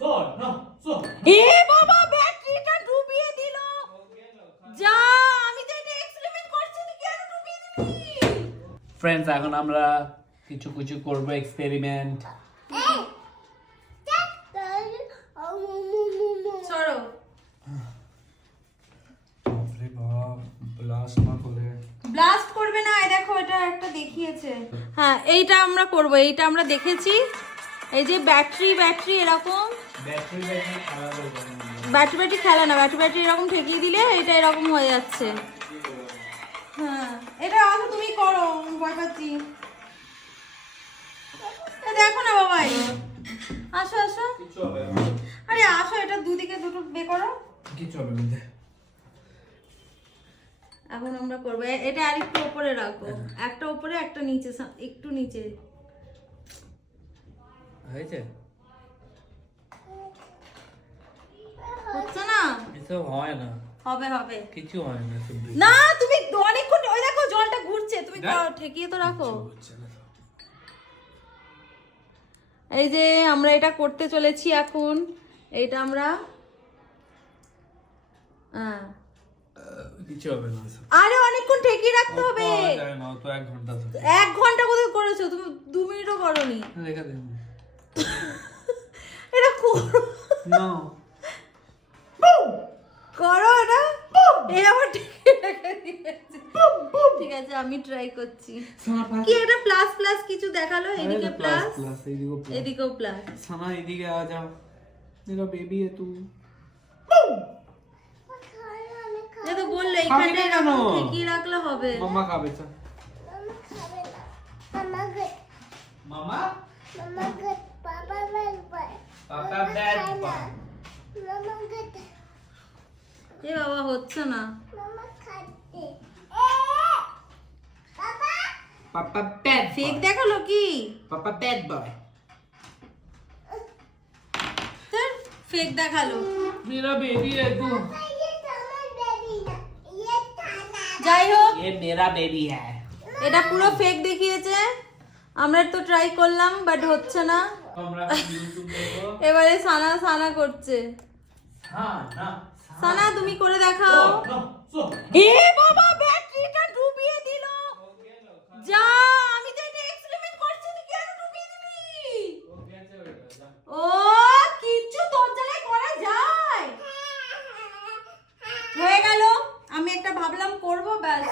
এ বাবা ব্যাটারিটা ডুবিয়ে দিল। যা আমি তো এটা এক্সপেরিমেন্ট করছি তুই কেন ডুবিয়ে দিলি? ফ্রেন্ডস এখন আমরা কিছু কিছু করব এক্সপেরিমেন্ট সরো। ব্লাস্ট ব্লাস্ট করবে না এই দেখো এটা একটা দেখিয়েছে। হ্যাঁ এইটা আমরা করব এইটা আমরা দেখেছি। এই যে ব্যাটারি ব্যাটারি এরকম। ব্যাটারি ব্যাটারি খেলে না ব্যাটারি ব্যাটারি এরকম ঠেকিয়ে দিলে এটা এরকম হয়ে যাচ্ছে। হ্যাঁ এটা আসো তুমি করো ভয় পাচ্ছি। দেখো না বাবাই আসো আসো। আরে আসো এটা দুদিকে দুটো বে করো। কিছু হবে না এখন আমরা করব। এটা আরেকটু উপরে রাখো। একটা উপরে একটা নিচে একটু নিচে। হয়েছে? হচ্ছে না? এসব হয় না। হবে হবে। কিছু হয় না না তুমি অনেকক্ষণ ওই দেখো জলটা ঘুরছে। তুমি ঠেকিয়ে তো রাখো। এই যে আমরা এটা করতে চলেছি এখন। এইটা আমরা হ্যাঁ। কিছু হবে না আরে অনেকক্ষণ ঠেকিয়ে রাখতে হবে। পাওয়া যায় না, ও তো এক ঘণ্টা। কোথায় করেছ। তুমি দু মিনিটও করনি। রেখে। এটা করো। না করো এটা। এই আমার ঠিক আছে আমি ট্রাই করছি। কি এটা প্লাস প্লাস কিছু দেখাল? এদিকে প্লাস এদিকেও প্লাস সানা এদিকে আ যাও মেরা বেবি হে তুই। তো বললে এখানে কি রাখলে হবে। মাম্মা খাবে চা মাম্মা খাবে না। Papa. Papa. Mama এ বাবা হচ্ছে না। দেখাল কি? দেখাল। মেরা যাই হোক। এ এটা পুরো ফেক দেখিয়েছে। আমরা তো ট্রাই করলাম বাট হচ্ছে না। এবারে সানা সানা করছে। সানা তুমি করে দেখাও। এ বাবা ব্যাটারিটা ডুবিয়ে দিল। যা আমি তো এটা এক্সপেরিমেন্ট করছি তুই কেন ডুবিয়ে দিলি? ও কিচ্ছু তোর জায়গায় করা যায়। হয়ে গেল আমি একটা ভাবলাম করব ব্যাস।